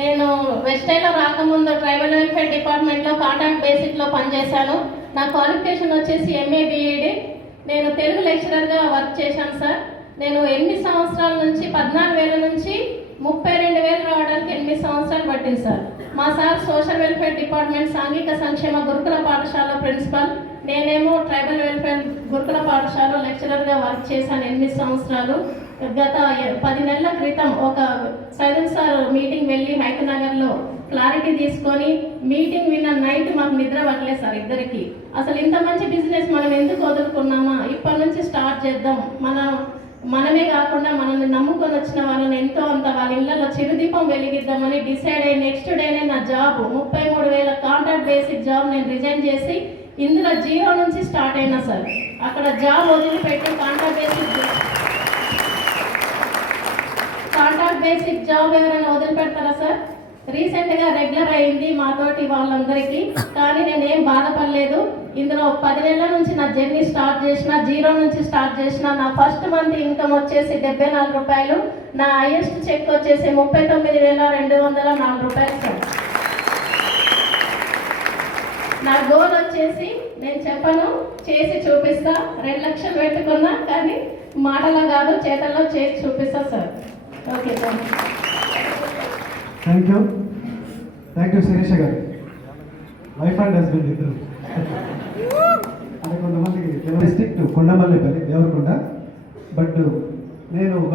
నేను వెస్టైన్లో రాకముందు tribal welfare డిపార్ట్మెంట్లో కాంట్రాక్ట్ బేసిక్లో పనిచేశాను. నా క్వాలిఫికేషన్ వచ్చేసి ఎంఏ బిఈడి. నేను తెలుగు లెక్చరర్గా వర్క్ చేశాను సార్. నేను 8 సంవత్సరాల నుంచి 14,000 నుంచి 32,000 రావడానికి 8 సంవత్సరాలు పట్టింది సార్. మా సార్ సోషల్ వెల్ఫేర్ డిపార్ట్మెంట్ సాంఘిక సంక్షేమ గురుకుల పాఠశాల ప్రిన్సిపల్. నేనేమో ట్రైబల్ వెల్ఫేర్ గురుకుల పాఠశాల లెక్చరర్గా వర్క్ చేశాను 8 సంవత్సరాలు. గత 10 నెలల క్రితం ఒక సైలెన్స్ సార్ మీటింగ్ వెళ్ళి హైతనగర్లో క్లారిటీ తీసుకొని మీటింగ్ విన్న నైట్ మాకు నిద్ర పట్టలేదు సార్ ఇద్దరికి. అసలు ఇంత మంచి బిజినెస్ మనం ఎందుకు వదులుకున్నామా, ఇప్పటి నుంచి స్టార్ట్ చేద్దాం, మనమే కాకుండా మనల్ని నమ్ముకొని వచ్చిన వాళ్ళని ఎంతో అంత వాళ్ళ ఇళ్లలో చిరుదీపం వెలిగిద్దామని డిసైడ్ అయ్యి నెక్స్ట్ డేనే నా జాబ్ 33,000 కాంట్రాక్ట్ బేసిక్ జాబ్ నేను రిజైన్ చేసి ఇందులో 0 నుంచి స్టార్ట్ అయినా సార్. అక్కడ జాబ్ వదిలిపెట్టి కాంట్రాక్ట్ బేసిక్ జాబ్ ఎవరైనా వదిలిపెడతారా సార్? రీసెంట్గా రెగ్యులర్ అయింది మాతోటి వాళ్ళందరికీ, కానీ నేనేం బాధపడలేదు. ఇందులో 10 నెలల నుంచి నా జర్నీ స్టార్ట్ చేసిన, 0 నుంచి స్టార్ట్ చేసిన. నా ఫస్ట్ మంత్ ఇన్కమ్ వచ్చేసి 74 రూపాయలు, నా హైయెస్ట్ చెక్ వచ్చేసి 39,204 రూపాయలు సార్. నా గోల్ వచ్చేసి నేను చెప్పను, చేసి చూపిస్తా. 2 లక్షలు పెట్టుకున్నా, కానీ మాటలో కాదు చేతల్లో చేసి చూపిస్తా sir. Okay sir. Thank you Shirisha గారు. వైఫ్ అండ్ హస్బెండ్ ఇద్దరు. అంటే కొంతమందికి డిస్ట్రిక్ట్ కొండమల్లిపల్లి దేవరకొండ. బట్ నేను ఒక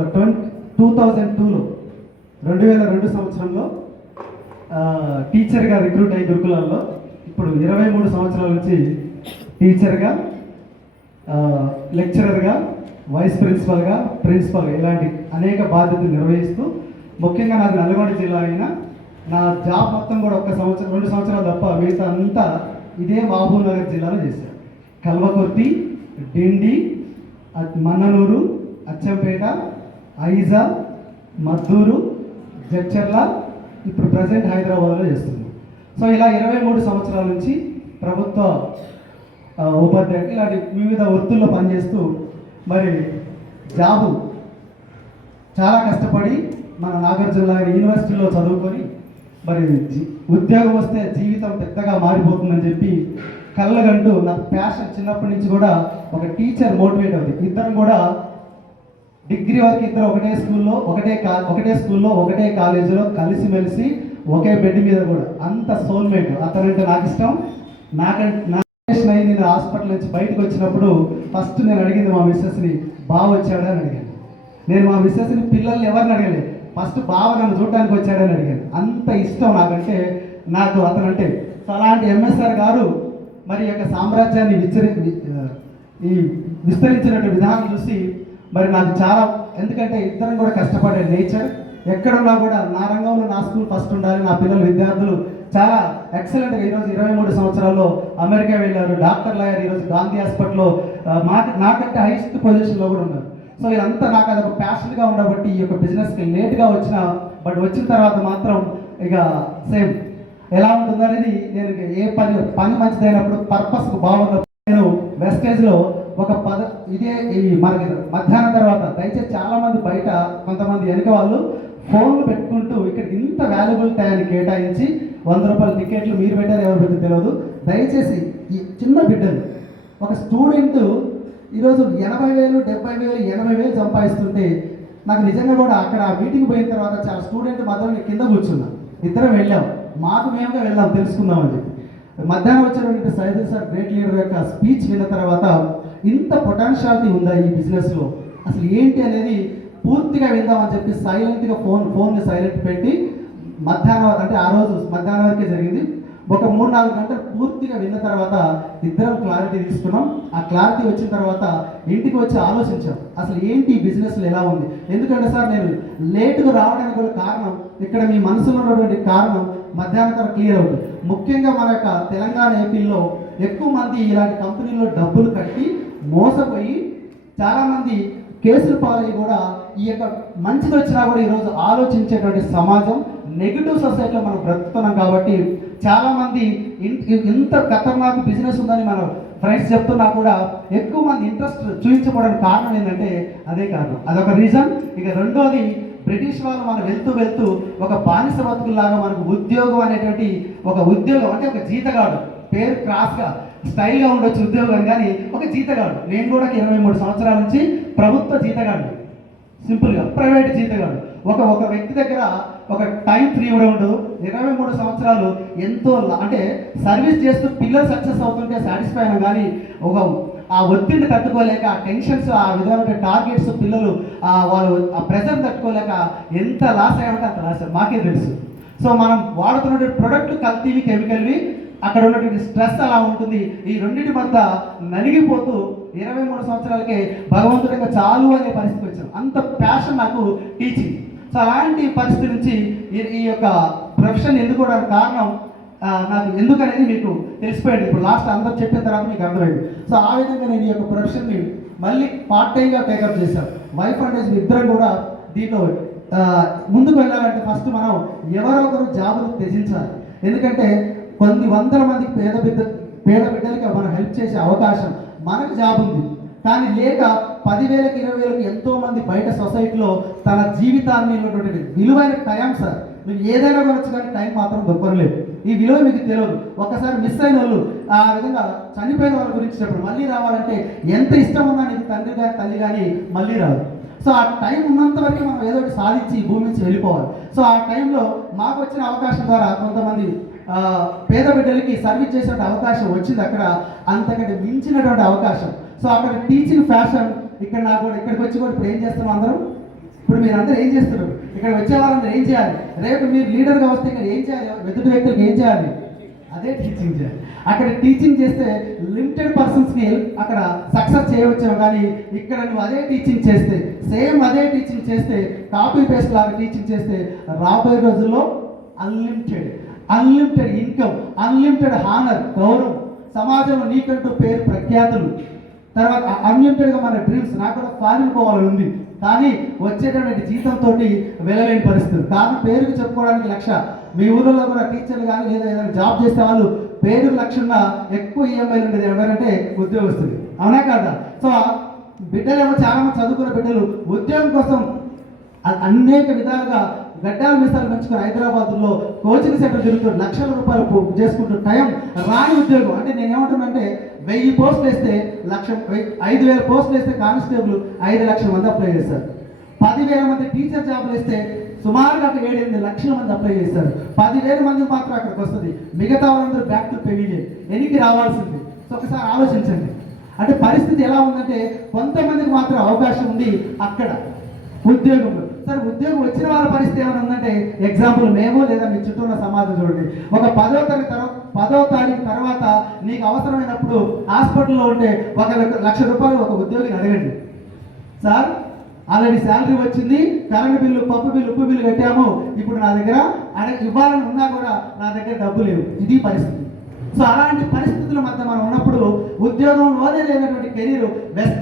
2002లో 2002 సంవత్సరంలో టీచర్గా రిక్రూట్ అయ్యి గురుకులాల్లో ఇప్పుడు 23 సంవత్సరాల నుంచి టీచర్గా, లెక్చరర్గా, వైస్ ప్రిన్సిపల్గా, ప్రిన్సిపల్గా ఇలాంటి అనేక బాధ్యతలు నిర్వహిస్తూ, ముఖ్యంగా నాకు నల్గొండ జిల్లా అయినా నా జాబ్ మొత్తం కూడా 1 సంవత్సరం 2 సంవత్సరాలు తప్ప మిగతా అంతా ఇదే మహబూబ్నగర్ జిల్లాలో చేశాను. కల్వకుర్తి, డిండి, మన్ననూరు, అచ్చంపేట, ఐజా, మద్దూరు, జడ్చర్ల, ఇప్పుడు ప్రజెంట్ హైదరాబాద్లో చేస్తున్నాను. సో ఇలా 23 సంవత్సరాల నుంచి ప్రభుత్వ ఉపాధ్యాయులు ఇలాంటి వివిధ వృత్తుల్లో పనిచేస్తూ మరి జాబు చాలా కష్టపడి మన నాగార్జున యూనివర్సిటీలో చదువుకొని మరి ఉద్యోగం వస్తే జీవితం పెద్దగా మారిపోతుందని చెప్పి కళ్ళగంటూ నా ప్యాషన్ చిన్నప్పటి నుంచి కూడా ఒక టీచర్ మోటివేట్ అవుతుంది. ఇద్దరం కూడా డిగ్రీ వరకు ఇద్దరు ఒకటే స్కూల్లో ఒకటే కాలేజీలో కలిసిమెలిసి ఒకే బెడ్ మీద కూడా అంత సోల్మేట్. అతనంటే నాకు ఇష్టం. నా అయ్యి నేను హాస్పిటల్ నుంచి బయటకు వచ్చినప్పుడు ఫస్ట్ నేను అడిగింది మా మిస్సెస్ని, బావ వచ్చాడా అని అడిగాను. నేను మా మిస్సెస్ని పిల్లల్ని ఎవరిని అడగలేదు, ఫస్ట్ బావ నన్ను చూడడానికి వచ్చాడని అడిగాను. అంత ఇష్టం నాకంటే, నాకు అతనంటే. సో అలాంటి ఎంఎస్ఆర్ గారు మరి యొక్క సామ్రాజ్యాన్ని విస్తరించినట్టు విధానం చూసి మరి నాకు చాలా, ఎందుకంటే ఇద్దరం కూడా కష్టపడే నేచర్. ఎక్కడున్నా కూడా నా రంగంలో నా స్కూల్ ఫస్ట్ ఉండాలి, నా పిల్లలు విద్యార్థులు చాలా ఎక్సలెంట్గా ఈరోజు 23 సంవత్సరాల్లో అమెరికా వెళ్ళారు, డాక్టర్లు అయ్యారు, ఈరోజు గాంధీ హాస్పిటల్లో నాకంటే హైయెస్ట్ పొజిషన్లో కూడా ఉన్నారు. సో ఇదంతా నాకు అదొక ప్యాషన్గా ఉండబట్టి ఈ యొక్క బిజినెస్కి లేట్గా వచ్చిన, బట్ వచ్చిన తర్వాత మాత్రం ఇక సేమ్ ఎలా ఉంటుందనేది నేను ఏ పని మంచిదైనప్పుడు పర్పస్కు బాగున్నప్పుడు నేను వెస్టేజ్లో ఒక ఇదే ఈ మనకి మధ్యాహ్నం తర్వాత దయచేసి చాలామంది బయట కొంతమంది వెనక వాళ్ళు ఫోన్లు పెట్టుకుంటూ ఇక్కడ ఇంత వాల్యుబుల్ టైంని కేటాయించి 100 రూపాయల టికెట్లు మీరు పెట్టారు ఎవరు పెట్టారు తెలియదు. దయచేసి ఈ చిన్న బిడ్డలు, ఒక స్టూడెంట్ ఈరోజు 80,000, 70,000, 80,000 సంపాదిస్తుంటే నాకు నిజంగా కూడా అక్కడ మీటింగ్ పోయిన తర్వాత చాలా స్టూడెంట్ మధ్యలో కింద కూర్చున్నాం. ఇద్దరం వెళ్ళాం, మాకు మేముగా వెళ్ళాం తెలుసుకుందామని చెప్పి. మధ్యాహ్నం వచ్చినటువంటి సైదుల్ సార్ గ్రేట్ లీడర్ యొక్క స్పీచ్ విన్న తర్వాత ఇంత పొటెన్షియాలిటీ ఉందా ఈ బిజినెస్లో, అసలు ఏంటి అనేది పూర్తిగా విందామని చెప్పి సైలెంట్గా ఫోన్ని సైలెంట్ పెట్టి మధ్యాహ్నం, అంటే ఆ రోజు మధ్యాహ్నం వరకే జరిగింది, ఒక 3-4 గంటలు పూర్తిగా విన్న తర్వాత ఇద్దరం క్లారిటీ తీసుకున్నాం. ఆ క్లారిటీ వచ్చిన తర్వాత ఇంటికి వచ్చి ఆలోచించాం అసలు ఏంటి ఈ బిజినెస్లో ఎలా ఉంది. ఎందుకంటే సార్ నేను లేటుగా రావడానికి కూడా కారణం, ఇక్కడ మీ మనసులో ఉన్నటువంటి కారణం మధ్యాహ్నం తర్వాత క్లియర్ అవుతుంది. ముఖ్యంగా మన యొక్క తెలంగాణ ఏపీలో ఎక్కువ మంది ఇలాంటి కంపెనీల్లో డబ్బులు కట్టి మోసపోయి చాలామంది కేసులు పాలై కూడా ఈ యొక్క మంచిది వచ్చినా కూడా ఈరోజు ఆలోచించేటువంటి సమాజం, నెగిటివ్ సొసైటీలో మనం బ్రతుకుతున్నాం. కాబట్టి చాలామంది ఇంత ఖతర్నాక్ బిజినెస్ ఉందని మనం ఫ్రెండ్స్ చెప్తున్నా కూడా ఎక్కువ మంది ఇంట్రెస్ట్ చూపించకపోవడానికి కారణం ఏంటంటే అదే కారణం, అదొక రీజన్. ఇక రెండోది బ్రిటిష్ వాళ్ళు మనం వెళ్తూ వెళ్తూ ఒక బానిస బతుకుల్లాగా మనకు ఉద్యోగం అనేటువంటి ఒక ఉద్యోగం అంటే ఒక జీతగాడు, పేరు క్రాస్గా స్టైల్గా ఉండొచ్చు ఉద్యోగం కానీ ఒక జీతగాడు. నేను కూడా 23 సంవత్సరాల నుంచి ప్రభుత్వ జీతగాడు, సింపుల్గా ప్రైవేట్ జీతగాడు. ఒక వ్యక్తి దగ్గర ఒక టైం ఫ్రీ కూడా ఉండదు. 23 సంవత్సరాలు ఎంతో అంటే సర్వీస్ చేస్తూ పిల్లలు సక్సెస్ అవుతుంటే సాటిస్ఫై అయినా కానీ ఆ ఒత్తిడిని తట్టుకోలేక, ఆ టెన్షన్స్, ఆ విధమైన టార్గెట్స్, పిల్లలు వాళ్ళు ఆ ప్రెజర్ తట్టుకోలేక ఎంత లాస్ అయ్యామంటే అంత లాస్ మాకే తెలుసు. సో మనం వాడుతున్నటువంటి ప్రొడక్ట్ కల్తీవి, కెమికల్వి, అక్కడ ఉన్నటువంటి స్ట్రెస్ అలా ఉంటుంది. ఈ రెండింటి మధ్య నలిగిపోతూ 23 సంవత్సరాలకే భగవంతుడి యొక్క చాలు అనే పరిస్థితి వచ్చాం. అంత ప్యాషన్ నాకు టీచింగ్. సో అలాంటి పరిస్థితి నుంచి ఈ యొక్క ప్రొఫెషన్ ఎన్నుకోవడానికి కారణం నాకు ఎందుకనేది మీకు తెలిసిపోయింది. ఇప్పుడు లాస్ట్ అందరూ చెప్పిన తర్వాత మీకు అర్థమైంది. సో ఆ విధంగా నేను ఈ యొక్క ప్రొఫెషన్ని మళ్ళీ పార్ట్ టైంగా టేకప్ చేశాను. వైఫ్ అండ్ హస్బెండ్ ఇద్దరం కూడా దీంట్లో ముందుకు వెళ్ళాలంటే ఫస్ట్ మనం ఎవరో ఒకరు జాబులు త్యజించాలి. ఎందుకంటే కొన్ని వందల మందికి పేద బిడ్డలకి మనం హెల్ప్ చేసే అవకాశం మనకు జాబ్ ఉంది. కానీ లేక 10,000కి 20,000కి ఎంతోమంది బయట సొసైటీలో తన జీవితాన్ని ఉన్నటువంటి విలువైన టైం సార్, మీకు ఏదైనా కొనొచ్చు కానీ టైం మాత్రం దొరకలేదు. ఈ విలువ మీకు తెలియదు. ఒక్కసారి మిస్ అయిన వాళ్ళు ఆ విధంగా చనిపోయిన వాళ్ళ గురించి చెప్పడం మళ్ళీ రావాలంటే ఎంత ఇష్టం ఉన్నా నీకు తండ్రి కానీ తల్లి కానీ మళ్ళీ రాదు. సో ఆ టైం ఉన్నంత వరకు మనం ఏదో ఒకటి సాధించి భూమి నుంచి వెళ్ళిపోవాలి. సో ఆ టైంలో మాకు వచ్చిన అవకాశం ద్వారా కొంతమంది పేద బిడ్డలకి సర్వీస్ చేసే అవకాశం వచ్చింది. అక్కడ అంతకంటే మించినటువంటి అవకాశం. సో అక్కడ టీచింగ్ ఫ్యాషన్ ఇక్కడ నాకు కూడా ఇక్కడికి వచ్చి కూడా ఇప్పుడు ఏం చేస్తున్నాం అందరం, ఇప్పుడు మీరు అందరూ ఏం చేస్తున్నారు, ఇక్కడ వచ్చే వాళ్ళందరూ ఏం చేయాలి, రేపు మీరు లీడర్గా వస్తే ఇక్కడ ఏం చేయాలి, ఎదుటి వ్యక్తులకు ఏం చేయాలి, అదే టీచింగ్ చేయాలి. అక్కడ టీచింగ్ చేస్తే లిమిటెడ్ పర్సన్స్కి అక్కడ సక్సెస్ చేయవచ్చాము. కానీ ఇక్కడ నువ్వు అదే టీచింగ్ చేస్తే, సేమ్ అదే టీచింగ్ చేస్తే, కాపీ పేస్ట్ లాగా టీచింగ్ చేస్తే రాబోయే రోజుల్లో అన్లిమిటెడ్ ఇన్కమ్, అన్లిమిటెడ్ హానర్, గౌరవం, సమాజంలో నీకంటూ పేరు ప్రఖ్యాతులు, తర్వాత అన్లిమిటెడ్గా మన డ్రీమ్స్. నాకు కూడా ఫారిన్ పోవాలని ఉంది కానీ వచ్చేటటువంటి జీతంతో వెళ్ళలేని పరిస్థితి. కారణం పేరుకి చెప్పుకోవడానికి 1,00,000. మీ ఊళ్ళో కూడా టీచర్లు కానీ లేదా ఏదైనా జాబ్ చేసే వాళ్ళు పేరు 1,00,000 ఎక్కువ ఈఎంఐలు ఉండేది ఎవరంటే ఉద్యోగస్తులు, అవునా కదా? సో బిడ్డలేమో చాలామంది చదువుకున్న బిడ్డలు ఉద్యోగం కోసం అనేక విధాలుగా గడ్డాలు మిసాలు పెంచుకొని హైదరాబాద్లో కోచింగ్ సెంటర్ తిరుగుతూ లక్షల రూపాయలు చేసుకుంటూ టైం రాని ఉద్యోగం. అంటే నేను ఏమంటున్నానంటే 1000 పోస్టులు వేస్తే 5,000 పోస్టులు వేస్తే కానిస్టేబుల్ 5 లక్షల మంది అప్లై చేస్తారు. 10,000 మంది టీచర్ జాబులు వేస్తే సుమారుగా 7-8 లక్షల మంది అప్లై చేస్తారు. 10,000 మంది మాత్రం అక్కడికి వస్తుంది. మిగతా వాళ్ళందరూ బ్యాక్ టు పెవిలియన్ ఎనికి రావాల్సింది. సో ఒకసారి ఆలోచించండి. అంటే పరిస్థితి ఎలా ఉందంటే కొంతమందికి మాత్రం అవకాశం ఉంది అక్కడ ఉద్యోగంలో. సరే ఉద్యోగం వచ్చిన వాళ్ళ పరిస్థితి ఏమైనా ఉందంటే ఎగ్జాంపుల్ మేము లేదా మీ చుట్టూ ఉన్న సమాజం చూడండి. ఒక 10వ తారీఖు తర్వాత నీకు అవసరమైనప్పుడు హాస్పిటల్లో ఉంటే 1,00,000 రూపాయలు ఒక ఉద్యోగిని అడగండి. సార్ ఆల్రెడీ శాలరీ వచ్చింది, కరెంట్ బిల్లు, పప్పు బిల్లు, ఉప్పు బిల్లు కట్టాము, ఇప్పుడు నా దగ్గర ఇవ్వాలని ఉన్నా కూడా నా దగ్గర డబ్బు లేవు. ఇది పరిస్థితి. సో అలాంటి పరిస్థితుల మధ్య మనం ఉన్నప్పుడు ఉద్యోగంలోనే లేనటువంటి కెరీర్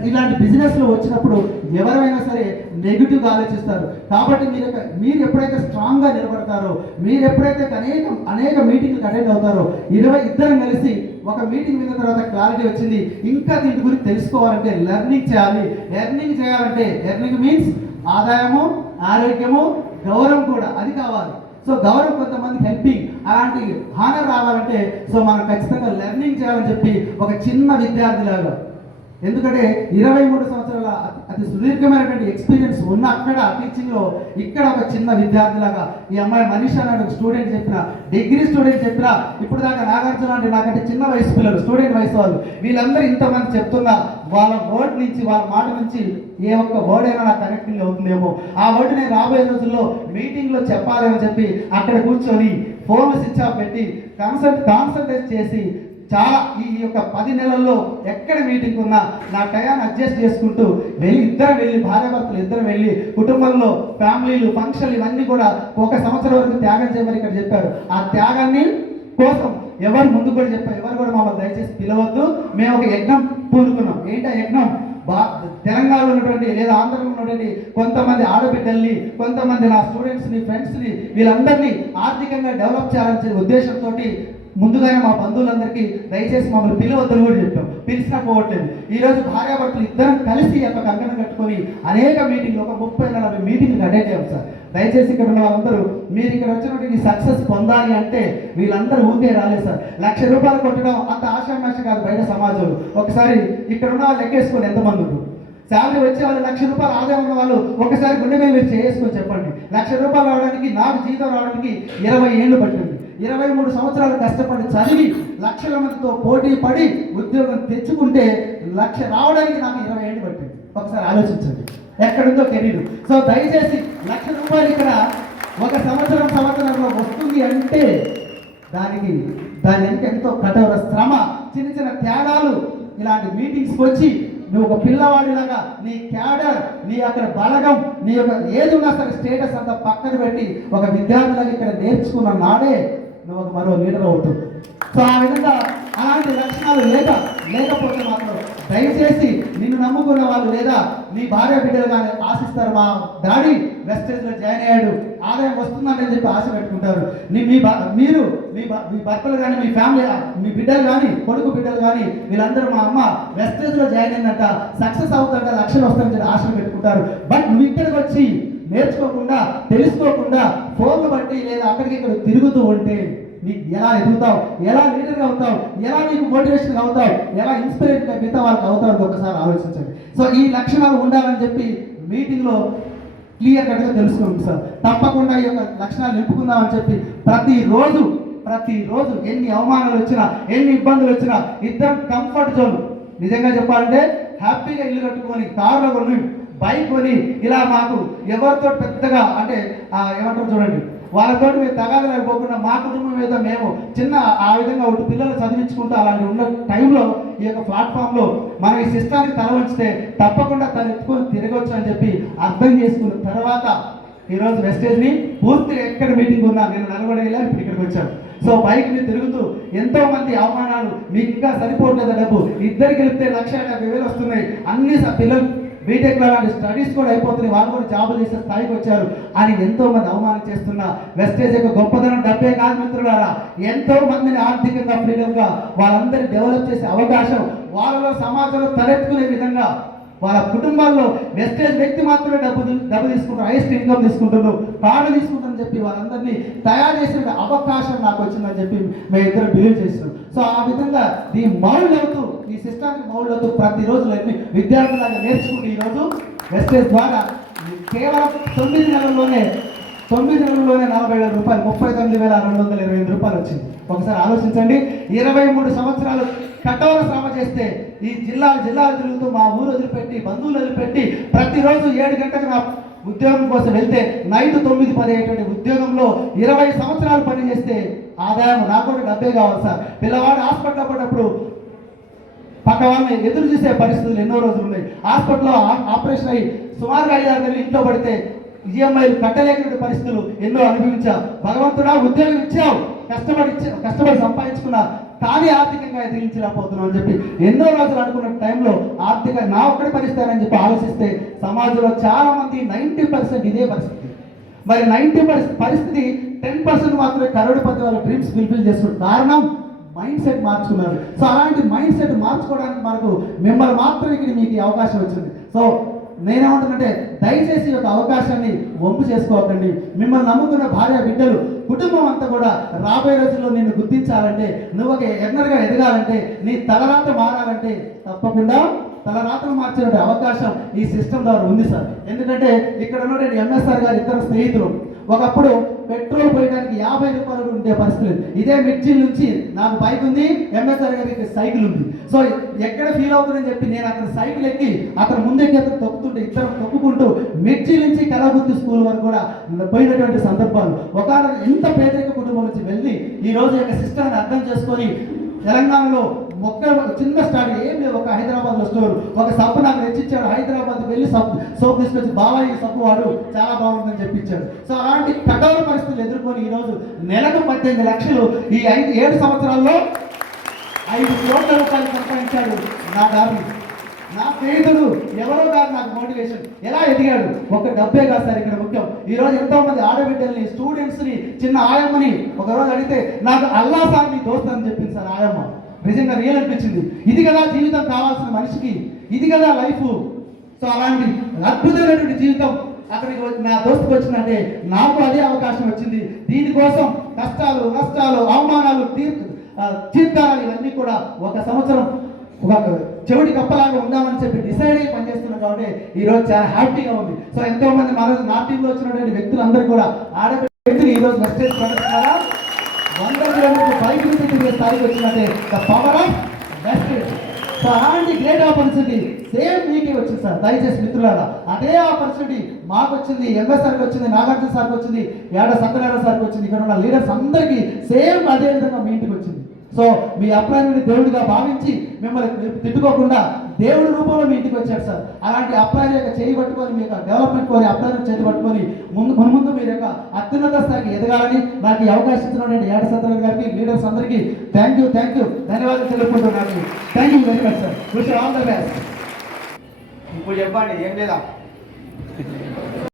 ఇలాంటి బిజినెస్లో వచ్చినప్పుడు ఎవరైనా సరే నెగిటివ్గా ఆలోచిస్తారు. కాబట్టి మీరు ఎప్పుడైతే స్ట్రాంగ్గా నిలబడతారో, మీరు ఎప్పుడైతే అనేక మీటింగ్లకు అటెండ్ అవుతారో, 22 కలిసి ఒక మీటింగ్ విన్న తర్వాత క్లారిటీ వచ్చింది, ఇంకా దీని గురించి తెలుసుకోవాలంటే లెర్నింగ్ చేయాలి. లెర్నింగ్ మీన్స్ ఆదాయము, ఆరోగ్యము, గౌరవం కూడా అది కావాలి. సో గౌరవం కొంతమంది హెల్పింగ్, అలాంటి హానర్ రావాలంటే సో మనం ఖచ్చితంగా లెర్నింగ్ చేయాలని చెప్పి ఒక చిన్న విద్యార్థిలాగా, ఎందుకంటే 23 సంవత్సరాల అతి సుదీర్ఘమైనటువంటి ఎక్స్పీరియన్స్ ఉన్న అక్కడ టీచింగ్లో ఇక్కడ ఒక చిన్న విద్యార్థిలాగా ఈ అమ్మాయి మనీషా అనే స్టూడెంట్ చెప్పిన, డిగ్రీ స్టూడెంట్ చెప్పిన, ఇప్పుడు దాకా నాగార్జున అంటే నాకంటే చిన్న వయసు పిల్లలు, స్టూడెంట్ వయసు వాళ్ళు, వీళ్ళందరూ ఇంతమంది చెప్తున్నా వాళ్ళ వర్డ్ నుంచి, వాళ్ళ మాట నుంచి ఏ ఒక్క వర్డ్ అయినా నాకు కనెక్టింగ్ అవుతుందేమో, ఆ వర్డ్ నేను రాబోయే రోజుల్లో మీటింగ్లో చెప్పాలని చెప్పి అక్కడ కూర్చొని ఫోన్ స్విచ్ ఆఫ్ పెట్టి కాన్సన్ట్రేట్ చేసి చాలా ఈ యొక్క 10 నెలల్లో ఎక్కడ మీటింగ్ ఉన్నా నా టయాన్ని అడ్జస్ట్ చేసుకుంటూ ఇద్దరు వెళ్ళి భార్యాభర్తలు ఇద్దరు వెళ్ళి కుటుంబంలో ఫ్యామిలీలు ఫంక్షన్లు ఇవన్నీ కూడా 1 సంవత్సరం వరకు త్యాగం చేయమని ఇక్కడ చెప్పారు. ఆ త్యాగాన్ని కోసం ఎవరు ముందు కూడా చెప్పారు, ఎవరు కూడా మమ్మల్ని దయచేసి పిలవద్దు, మేము ఒక యజ్ఞం పూనుకున్నాం. ఏంటి ఆ యజ్ఞం? తెలంగాణలో ఉన్నటువంటి లేదా ఆంధ్రలో ఉన్నటువంటి కొంతమంది ఆడబిడ్డల్ని, కొంతమంది నా స్టూడెంట్స్ని, ఫ్రెండ్స్ని, వీళ్ళందరినీ ఆర్థికంగా డెవలప్ చేయాలనే ఉద్దేశంతో ముందుగానే మా బంధువులందరికీ దయచేసి మమ్మల్ని పిలవద్దని కూడా చెప్పాం, పిలిచినా పోవట్లేదు. ఈరోజు భార్యాభర్తలు ఇద్దరం కలిసి ఒక కంకణం కట్టుకొని అనేక మీటింగ్లు, ఒక 30-40 మీటింగ్లు అటెండ్ అయ్యాం సార్. దయచేసి ఇక్కడ ఉన్న వాళ్ళందరూ మీరు ఇక్కడ వచ్చినటువంటి సక్సెస్ పొందాలి అంటే వీళ్ళందరూ ఊరికే రాలేదు సార్. ₹1,00,000 కొట్టడం అంత ఆశామాష కాదు బయట సమాజంలో. ఒకసారి ఇక్కడ ఉన్న వాళ్ళు లెక్కేసుకోండి ఎంతమంది ఉంటారు. శాలరీ వచ్చే వాళ్ళు ₹1,00,000 ఆదాయం ఉన్న వాళ్ళు ఒకసారి గుండె మీద మీరు చేసుకొని చెప్పండి. ₹1,00,000 రావడానికి, నాకు జీతం రావడానికి 20 ఏళ్ళు పట్టింది. 23 సంవత్సరాలు కష్టపడి చదివి లక్షల మందితో పోటీ పడి ఉద్యోగం తెచ్చుకుంటే 1,00,000 రావడానికి నాకు 20 ఏళ్ళు పట్టింది. ఒకసారి ఆలోచించండి ఎక్కడుందో కెరీర్. సో దయచేసి ₹1,00,000 ఇక్కడ ఒక సంవత్సరంలో వస్తుంది అంటే దాని వెనుక ఎంతో కఠోర శ్రమ, చిన్న చిన్న త్యాగాలు. ఇలాంటి మీటింగ్స్కి వచ్చి నువ్వు ఒక పిల్లవాడిలాగా నీ క్యాడర్, నీ అక్కడ బలగం, నీ యొక్క ఏది ఉన్నా సరే స్టేటస్ అంతా పక్కన పెట్టి ఒక విద్యార్థులకు ఇక్కడ నేర్చుకున్న నాడే నువ్వు ఒక మరో లీడర్ అవుతుంది. సో ఆ విధంగా అలాంటి లక్షణాలు లేకపోతే మాత్రం దయచేసి నిన్ను నమ్ముకున్న వాళ్ళు లేదా నీ భార్య బిడ్డలు కానీ ఆశిస్తారు, మా డాడీ వెస్టేజ్లో జాయిన్ అయ్యాడు ఆదాయం వస్తుందని చెప్పి ఆశ పెట్టుకుంటారు. మీరు మీ భర్తలు కానీ, మీ ఫ్యామిలీ, మీ బిడ్డలు కానీ, కొడుకు బిడ్డలు కానీ వీళ్ళందరూ మా అమ్మ వెస్టేజ్లో జాయిన్ అయిందంట, సక్సెస్ అవుతుందంట, లక్షలు వస్తాయని చెప్పి ఆశలు పెట్టుకుంటారు. బట్ నువ్వు ఇక్కడికి వచ్చి నేర్చుకోకుండా, తెలుసుకోకుండా ఫోన్లు బట్టి లేదా అక్కడికి ఇక్కడ తిరుగుతూ ఉంటే నీకు ఎలా ఎదుగుతావు, ఎలా లీడర్గా అవుతావు, ఎలా నీకు మోటివేషన్ అవుతావు, ఎలా ఇన్స్పిరేషన్గా మిగతా వాళ్ళకి అవుతావు ఒకసారి ఆలోచించండి. సో ఈ లక్షణాలు ఉండాలని చెప్పి మీటింగ్లో క్లియర్ కట్గా తెలుసుకోండి సార్. తప్పకుండా ఈ యొక్క లక్షణాలు నింపుకుందామని చెప్పి ప్రతిరోజు ఎన్ని అవమానాలు వచ్చినా, ఎన్ని ఇబ్బందులు వచ్చినా ఇద్దరం కంఫర్ట్ జోన్. నిజంగా చెప్పాలంటే హ్యాపీగా ఇల్లు కట్టుకొని, కారులో కొని, బైక్ కొని, ఇలా మాకు ఎవరితో పెద్దగా అంటే ఏమంటారు చూడండి, వాళ్ళతో మేము తగాదు లేకపోకుండా మా కుటుంబం మీద మేము చిన్న ఆ విధంగా ఒకటి పిల్లలు చదివించుకుంటూ అలాంటి ఉన్న టైంలో ఈ యొక్క ప్లాట్ఫామ్లో మనం ఈ సిస్టానికి తల ఉంచితే తప్పకుండా తను ఎత్తుకొని తిరగవచ్చు అని చెప్పి అర్థం చేసుకున్న తర్వాత ఈరోజు వెస్టేజ్ని పూర్తిగా ఎక్కడ మీటింగ్ ఉన్నా నేను నలబడేలా ఇప్పుడు ఇక్కడికి వచ్చాను. సో బైక్ మీద తిరుగుతూ ఎంతో మంది అవమానాలు, మీకు ఇంకా సరిపోవట్లేదు డబ్బు, ఇద్దరికి వెళ్తే 1,50,000 వస్తున్నాయి, అన్ని పిల్లలు బీటెక్లో అలాంటి స్టడీస్ కూడా అయిపోతున్నాయి, వాళ్ళు కూడా జాబులు చేసే స్థాయికి వచ్చారు అని ఎంతో మంది అవమానం చేస్తున్న వెస్టేజ్ యొక్క గొప్పదనం డబ్బే కాదు మిత్రులారా, ఎంతో మందిని ఆర్థికంగా ఫ్రీడంగా వాళ్ళందరినీ డెవలప్ చేసే అవకాశం, వాళ్ళలో సమాజంలో తలెత్తుకునే విధంగా వాళ్ళ కుటుంబాల్లో వెస్టేజ్ వ్యక్తి మాత్రమే డబ్బు తీసుకుంటారు, హైయెస్ట్ ఇన్కమ్ తీసుకుంటారు, కార్డు తీసుకుంటారని చెప్పి వాళ్ళందరినీ తయారు చేసే అవకాశం నాకు వచ్చిందని చెప్పి మేము ఇద్దరు బిలీవ్ చేస్తున్నాం. సో ఆ విధంగా ఈ మౌల్డ్ అవుతూ, ఈ సిస్టానికి మౌల్డ్ అవుతూ ప్రతిరోజు విద్యార్థులాగా నేర్చుకుంటూ ఈరోజు వెస్టేజ్ ద్వారా కేవలం 9 నెలల్లోనే ₹40,000, ₹39,228 వచ్చింది. ఒకసారి ఆలోచించండి. 23 సంవత్సరాలు కఠోర శ్రమ చేస్తే ఈ జిల్లాలు తిరుగుతూ మా ఊరు వదిలిపెట్టి, బంధువులు వదిలిపెట్టి ప్రతిరోజు 7 గంటలకు నా ఉద్యోగం కోసం వెళ్తే నైట్ 9-10 అయ్యేటువంటి ఉద్యోగంలో 20 సంవత్సరాలు పని చేస్తే ఆదాయం నాకు కూడా డబ్బే కావాలి సార్. పిల్లవాడు హాస్పిటల్లో పడ్డప్పుడు పక్క వాళ్ళని ఎదురు చూసే పరిస్థితులు ఎన్నో రోజులు ఉన్నాయి. హాస్పిటల్లో ఆపరేషన్ అయ్యి సుమారుగా 5-6 నెలలు ఇంట్లో పడితే ఈఎంఐలు కట్టలేని పరిస్థితులు ఎన్నో అనుభవించా. భగవంతుడా ఉద్యోగం ఇచ్చావు, కష్టపడి సంపాదించుకున్నా, కానీ ఆర్థికంగా ఎదిరించలేకపోతున్నాం అని చెప్పి ఎన్నో రోజులు అనుకున్న టైంలో ఆర్థికంగా నా ఒక్కడే పరిస్థితి చెప్పి ఆలోచిస్తే సమాజంలో చాలా మంది 90% ఇదే పరిస్థితి. మరి 90% పరిస్థితి 10% మాత్రమే కరోడుపతి వాళ్ళ డ్రీమ్స్ ఫుల్ఫిల్ చేస్తున్నారు. కారణం మైండ్ సెట్ మార్చుకున్నారు. సో అలాంటి మైండ్ సెట్ మార్చుకోవడానికి మనకు మిమ్మల్ని మాత్రమే ఇక్కడ మీకు అవకాశం వచ్చింది. సో నేనేమంటున్నానంటే దయచేసి ఒక అవకాశాన్ని వంపు చేసుకోకండి. మిమ్మల్ని నమ్ముకున్న భార్య బిడ్డలు, కుటుంబం అంతా కూడా రాబోయే రోజుల్లో నిన్ను గుర్తించాలంటే, నువ్వు ఒక ఎన్నర్గా ఎదగాలంటే, నీ తలరాత మారాలంటే తప్పకుండా తలరాతను మార్చే అవకాశం ఈ సిస్టమ్ ద్వారా ఉంది సార్. ఎందుకంటే ఇక్కడ ఉన్నటువంటి ఎంఎస్ఆర్ గారు ఇద్దరు స్నేహితులు ఒకప్పుడు పెట్రోల్ పోయడానికి ₹50 ఉండే పరిస్థితి లేదు. ఇదే మిర్జిల్ నుంచి నాకు బైక్ ఉంది, ఎంఎస్ఆర్ గారికి సైకిల్ ఉంది. సో ఎక్కడ ఫీల్ అవుతుందని చెప్పి నేను అక్కడ సైకిల్ ఎక్కి అతను ముందెక్కి అతను తొక్కుతుంటే ఇద్దరు తొక్కుకుంటూ మిర్జిల్ నుంచి కలగుత్తి స్కూల్ వరకు కూడా పోయినటువంటి సందర్భాలు. ఒక ఇంత పేదరిక కుటుంబం నుంచి వెళ్ళి ఈ రోజు యొక్క సిస్టమ్ని అర్థం చేసుకొని తెలంగాణలో చిన్న స్టార్ట్ ఏం లేదు. ఒక హైదరాబాద్లో స్టోర్, ఒక సబ్బు నాకు తెచ్చిచ్చాడు. హైదరాబాద్ వెళ్ళి సోప్ తీసుకొచ్చి బాగా ఈ సబ్బు వాడు చాలా బాగుందని చెప్పించాడు. సో అలాంటి కఠోర పరిస్థితులు ఎదుర్కొని ఈరోజు నెలకు 18 లక్షలు ఈ 7 సంవత్సరాల్లో ₹5 కోట్ల సంపాదించాడు నా డార్లింగ్. నా స్నేహితుడు ఎవరో కాదు నాకు మోటివేషన్. ఎలా ఎదిగాడు? ఒక డబ్బే కాదు సార్ ఇక్కడ ముఖ్యం. ఈ రోజు ఎంతో మంది ఆడబిడ్డల్ని, స్టూడెంట్స్ని, చిన్న ఆయమ్మని ఒక రోజు అడిగితే నాకు అల్లా సార్ నీ దోస్త్ అని చెప్పింది సార్ ఆయమ్మ. నిజంగా రియల్ అనిపించింది. ఇది కదా జీవితం కావాల్సిన మనిషికి, ఇది కదా లైఫ్. సో అలాంటి అద్భుతమైనటువంటి జీవితం అక్కడికి నా దోస్తుకు వచ్చిందంటే నాకు అదే అవకాశం వచ్చింది. దీనికోసం కష్టాలు, నష్టాలు, అవమానాలు, తీర్థాలు ఇవన్నీ కూడా ఒక సంవత్సరం ఒక చెవిటి కప్పలాగా ఉందామని చెప్పి డిసైడ్ అయ్యి పనిచేస్తున్నాం కాబట్టి ఈరోజు చాలా హ్యాపీగా ఉంది. సో ఎంతో మంది నా టీంలో వచ్చినటువంటి వ్యక్తులందరూ కూడా ఆడబిడ్డ వ్యక్తులు ఈరోజు మెసేజ్ పండుతున్నారా 100 కిలోమీటర్లు బైక్ మీద తిరిగే స్థాయికి వచ్చినట్టే the power of message. So అలాంటి గ్రేట్ ఆపర్చునిటీ సేమ్ మీకే వచ్చింది సార్. దయచేసి మిత్రులారా అదే ఆపర్చునిటీ మాకు వచ్చింది, ఎంఎస్ సార్కి వచ్చింది, నాగార్జున సార్కి వచ్చింది, యాడ సత్యనారాయణ సార్కి వచ్చింది, ఇక్కడ ఉన్న లీడర్స్ అందరికీ సేమ్ అదే విధంగా మీ ఇంటికి వచ్చింది. సో మీ అప్లైని దేవుడిగా భావించి మిమ్మల్ని తిట్టుకోకుండా దేవుడి రూపంలో మీ ఇంటికి వచ్చారు సార్. అలాంటి అప్లైన్ యొక్క చేయి పట్టుకొని మీ యొక్క డెవలప్మెంట్ కోరి అప్లైన్ చేతి పట్టుకొని ముందు మీరు యొక్క అత్యున్నత స్థాయికి ఎదగాలని నాకు ఈ అవకాశం ఇచ్చినటువంటి యాడ సత్యనారాయణ గారికి, లీడర్స్ అందరికీ థ్యాంక్ యూ ధన్యవాదాలు తెలుపుకుంటున్నాను. Thank you very much sir. Wish all the best. ఇప్పుడు చెప్పండి ఏం లేదా?